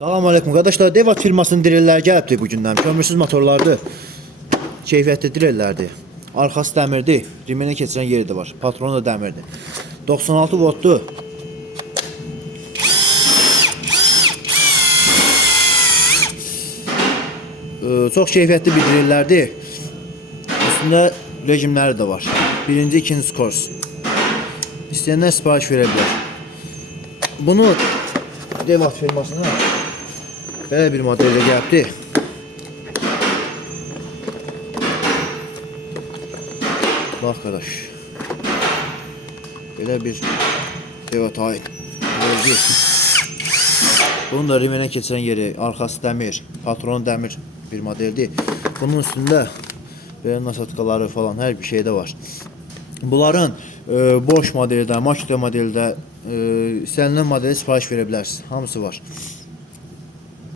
Salam aleyküm qardaşlar. Devat firmasının direlləri gəlibdi bu gündən. Kömürsüz motorlardır. Keyfiyyətli direllərdir. Arxası dəmirdir. Rimenə keçirən yeri də var. Patronu da dəmirdir. 96 voltdur. Çox keyfiyyətli bir direllərdir. Üstündə rejimləri də var. Birinci, ikinci kurs. İstəyənlər sipariş verə bilər. Bunu Devat firmasına belə bir modeldə gəlibdi. Bax qardaş. Belə bir Devat ait modeldir. Bunun da rimenə keçən yeri, arxası dəmir, patronu dəmir bir modeldir. Bunun üstündə belə nasatkaları falan hər bir şey də var. Bunların boş modeldə, makro modeldə istənilən modeli sipariş verə bilərsiniz. Hamısı var.